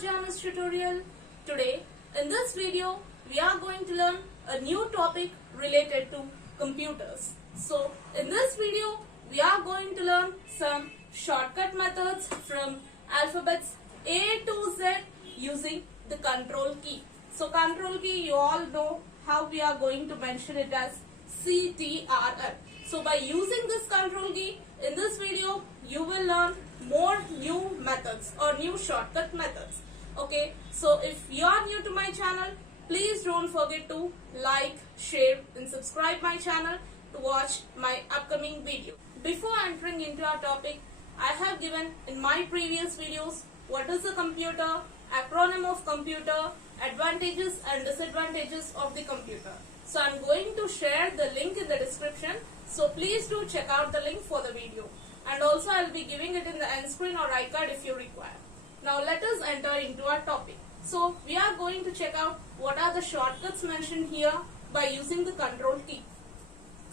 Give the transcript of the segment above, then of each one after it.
Janice tutorial. Today in this video we are going to learn a new topic related to computers. So in this video we are going to learn some shortcut methods from alphabets A to Z using the control key. So control key, you all know how we are going to mention it as CTRL. So by using this control key in this video you will learn more new methods or new shortcut methods. Okay, so if you are new to my channel, please don't forget to like, share and subscribe my channel to watch my upcoming video. Before entering into our topic, I have given in my previous videos what is a computer, acronym of computer, advantages and disadvantages of the computer. So I am going to share the link in the description. So please do check out the link for the video. And also I will be giving it in the end screen or iCard if you require. Now let us enter into our topic. So we are going to check out what are the shortcuts mentioned here by using the control key.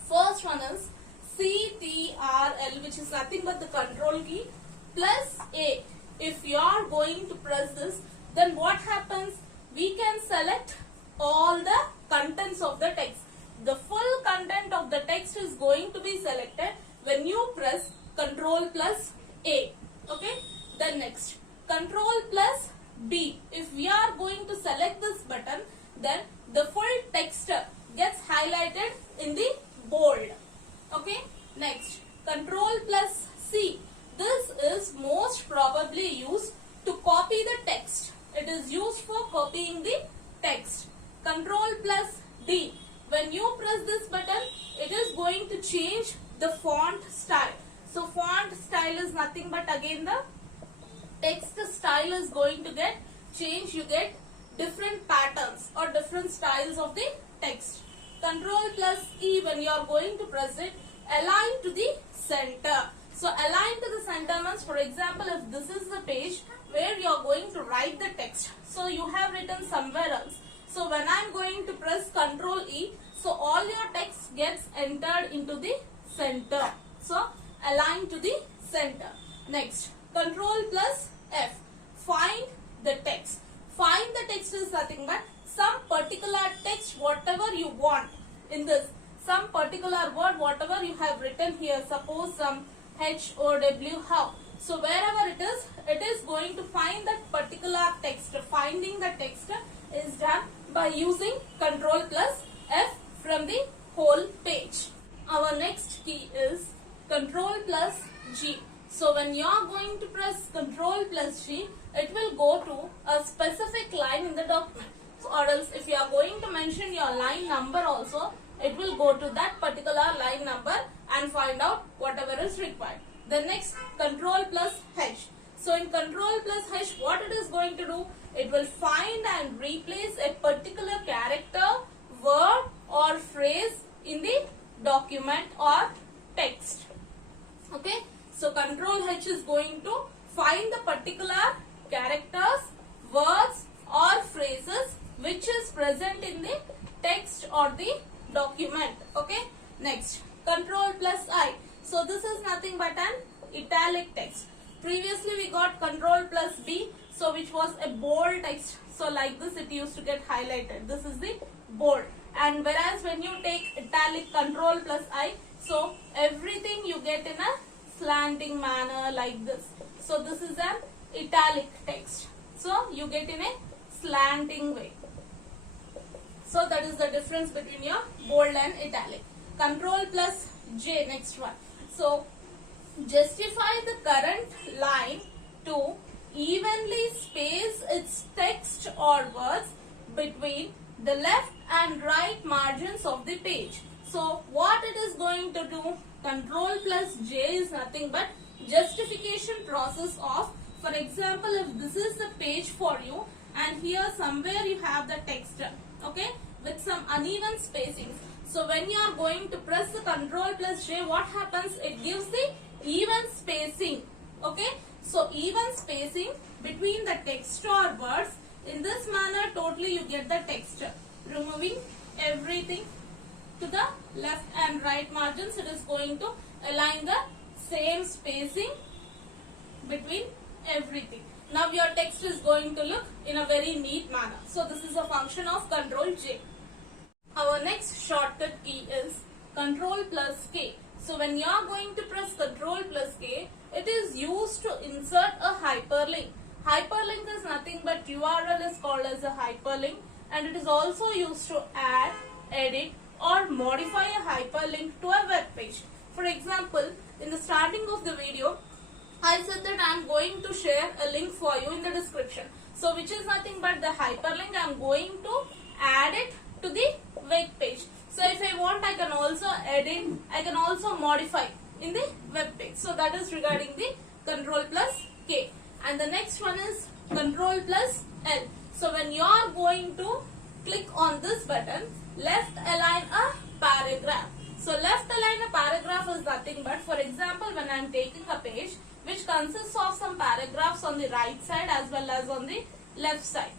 First one is CTRL, which is nothing but the control key plus A. If you are going to press this, then what happens? We can select all the contents of the text. The full content of the text is going to be selected when you press Control plus A. Okay. Then next, Control plus B. If we are going to select this button, then the full text gets highlighted in the bold. Okay. Next, Control plus C. This is most probably used to copy the text. It is used for copying the text. Control plus D. When you press this button, it is going to change the font style. So font style is nothing but again the text style is going to get changed. You get different patterns or different styles of the text. Control plus E, when you are going to press it, align to the center. So align to the center means, for example, if this is the page where you are going to write the text, so you have written somewhere else. So when I am going to press Control E, so all your text gets entered into the center. So align to the center. Next, Control plus F. Find the text. Find the text is nothing but some particular text, whatever you want in this. Some particular word, whatever you have written here. Suppose some H or W, how. So wherever it is going to find that particular text. Finding the text is done by using Control plus F from the whole page. Our next key is Control plus G. So when you are going to press Control plus G, it will go to a specific line in the document. So, or else if you are going to mention your line number also, it will go to that particular line number and find out whatever is required. The next, Control plus H. So in Control plus H, what it is going to do? It will find and replace a particular character, word or phrase in the document or text. Okay. So Control H is going to find the particular characters, words or phrases which is present in the text or the document. Okay. Next, Control plus I. So this is nothing but an italic text. Previously we got Control plus B, so which was a bold text. So like this it used to get highlighted. This is the bold. And whereas when you take italic, Control plus I, so everything you get in a slanting manner like this. So this is an italic text. So you get in a slanting way. So that is the difference between your bold and italic. Control plus J, next one. So justify the current line to evenly space its text or words between the left and right margins of the page. So what it is going to do? Control plus J is nothing but justification process of, for example, if this is the page for you and here somewhere you have the text, okay, with some uneven spacings. So when you are going to press the Control plus J, what happens? It gives the even spacing. Okay. So even spacing between the text or words. In this manner, totally you get the text. Removing everything to the left and right margins, it is going to align the same spacing between everything. Now your text text is going to look in a very neat manner. So this is a function of Control J. Our next shortcut key is Control plus K. So when you are going to press Control plus K, it is used to insert a hyperlink. Hyperlink is nothing but URL is called as a hyperlink, and it is also used to add, edit or modify a hyperlink to a web page. For example, in the starting of the video, I said that I am going to share a link for you in the description. So which is nothing but the hyperlink. I am going to add it to the web page. So if I want, I can also edit, I can also modify in the web page. So that is regarding the Control plus K. And the next one is Control plus L. So when you are going to click on this button, left align a paragraph. So left align a paragraph is nothing but, for example, when I am taking a page which consists of some paragraphs on the right side as well as on the left side.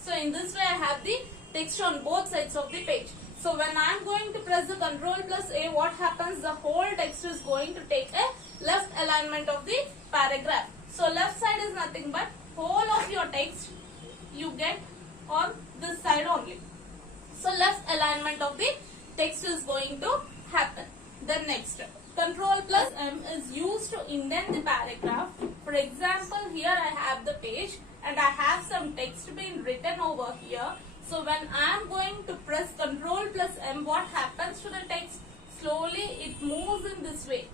So in this way I have the text on both sides of the page. So when I am going to press the Control plus A, what happens? The whole text is going to take a left alignment of the paragraph. So left side is nothing but whole of your text you get on this side only. So left alignment of the text is going to happen. Then next, Control plus M is used to indent the paragraph. For example, here I have the page and I have some text being written over here. So when I am going to press Control plus M, what happens to the text? Slowly it moves in this way.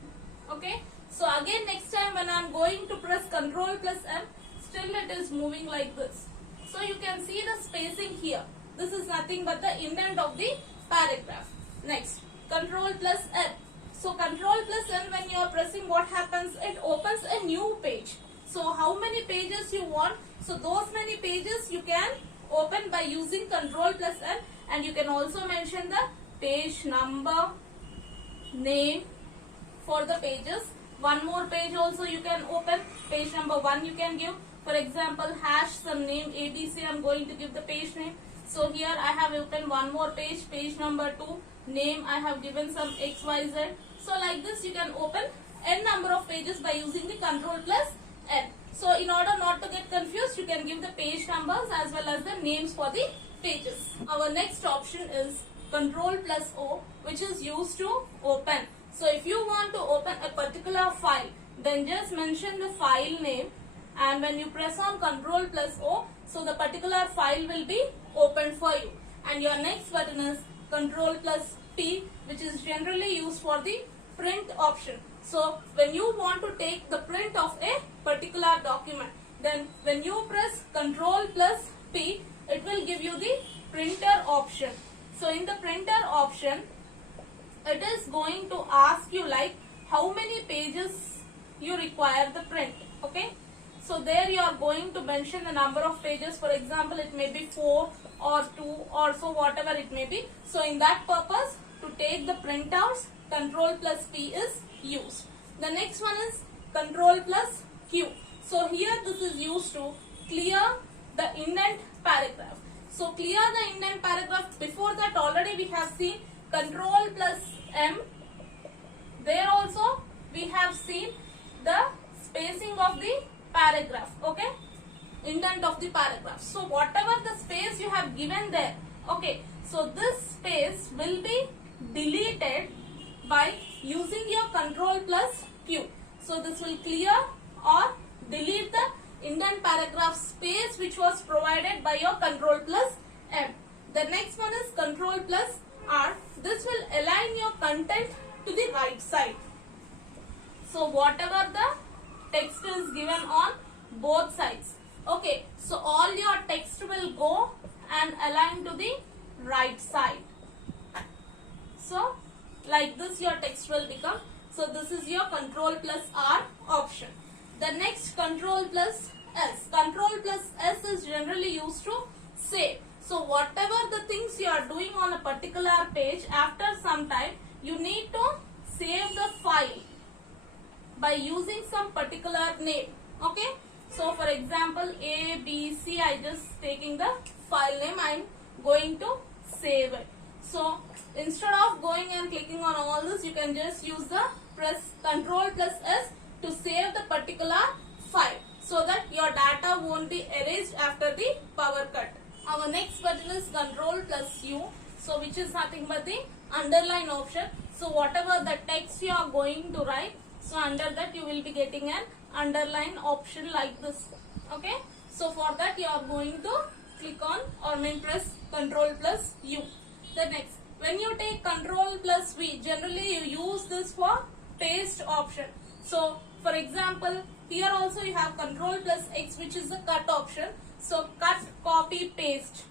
Okay. So again next time when I am going to press Control plus M, still it is moving like this. So you can see the spacing here. This is nothing but the indent of the paragraph. Next, Control plus N. So Control plus N, when you are pressing, what happens? It opens a new page. So how many pages you want? So those many pages you can open by using Control plus N, and you can also mention the page number, name for the pages. One more page also you can open. Page number 1 you can give. For example, hash some name ABC. I am going to give the page name. So here I have opened one more page. Page number 2. Name I have given some XYZ. So like this you can open n number of pages by using the Control plus N. So in order not to get confused, you can give the page numbers as well as the names for the pages. Our next option is Control plus O, which is used to open. So if you want to open a particular file, then just mention the file name, and when you press on Control plus O, so the particular file will be opened for you. And your next button is Control plus P, which is generally used for the print option. So when you want to take the print of a particular document, then when you press Control plus P, it will give you the printer option. So in the printer option, it is going to ask you like how many pages you require the print. Okay. So there you are going to mention the number of pages. For example, it may be 4 or 2 or so, whatever it may be. So in that purpose, to take the printouts, Control plus P is used. The next one is Control plus Q. So here this is used to clear the indent paragraph. So clear the indent paragraph. Before that already we have seen Control plus M. There also we have seen the spacing of the paragraph. Okay, indent of the paragraph. So whatever the space you have given there, okay, so this space will be deleted by using your Control plus Q. So this will clear or delete the indent paragraph space which was provided by your Control plus M. The next one is Control plus R. This will align your content to the right side. So whatever the text is given on both sides. Okay, so all your text will go and align to the right side. So like this your text will become. So this is your Control plus R option. The next Control plus S. Control plus S is generally used to save. So whatever the things you are doing on a particular page, after some time you need to save the file by using some particular name. Okay. So for example, ABC, I just taking the file name, I am going to save it. So instead of going and clicking on all this, you can just use the press Control plus S to save the particular file. so that your data won't be erased after the power cut. Our next button is Control plus U, so which is nothing but the underline option. So whatever the text you are going to write, so under that you will be getting an underline option like this. Okay, so for that you are going to click on or press Control plus U. The next, when you take Control plus V, generally you use this for paste option. So for example, here also you have Control plus X, which is the cut option. So cut, copy, paste.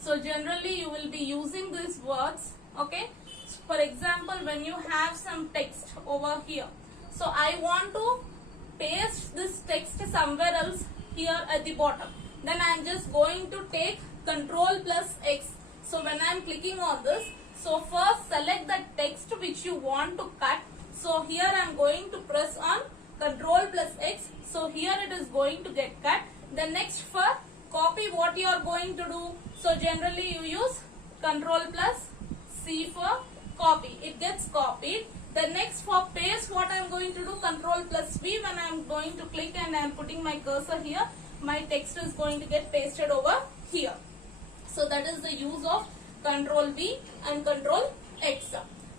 So generally you will be using these words. Okay, for example, when you have some text over here, so I want to paste this text somewhere else here at the bottom, then I am just going to take Control plus X. So when I am clicking on this, so first select the text which you want to cut. So here I am going to press on Control plus X. So here it is going to get cut. Then next, for copy, what you are going to do? So generally you use Control plus C for copy. It gets copied. Then next, for paste, what I am going to do? Control plus V. When I am going to click and I am putting my cursor here, my text is going to get pasted over here. So that is the use of Control V and Control X.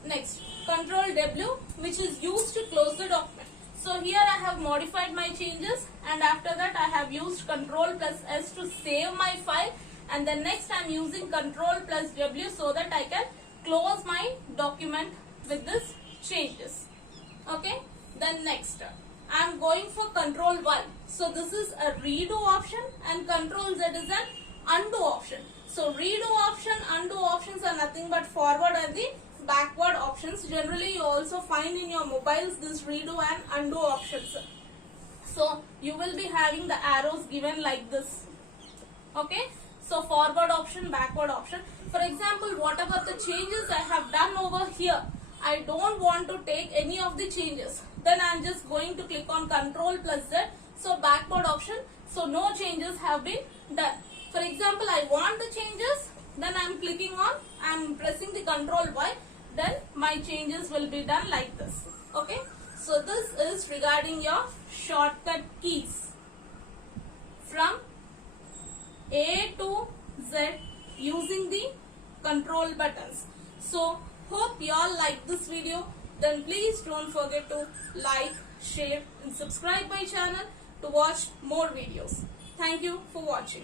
Next, Control W, which is used to close the document. So here I have modified my changes, and after that I have used Control plus S to save my file, and then next I am using Control plus W so that I can close my document with this changes. Okay, then next I am going for Control Y. So this is a redo option, and Control Z is an undo option. So redo option, undo options are nothing but forward and the backward options. Generally you also find in your mobiles this redo and undo options. So you will be having the arrows given like this. Okay, so forward option, backward option. For example, whatever the changes I have done over here, I don't want to take any of the changes, then I am just going to click on Control plus Z. So backward option, so no changes have been done. For example, I want the changes, then I am clicking on, I am pressing the Control Y, then my changes will be done like this. Okay, so this is regarding your shortcut keys from A to Z using the control buttons. So hope you all like this video. Then please don't forget to like, share and subscribe my channel to watch more videos. Thank you for watching.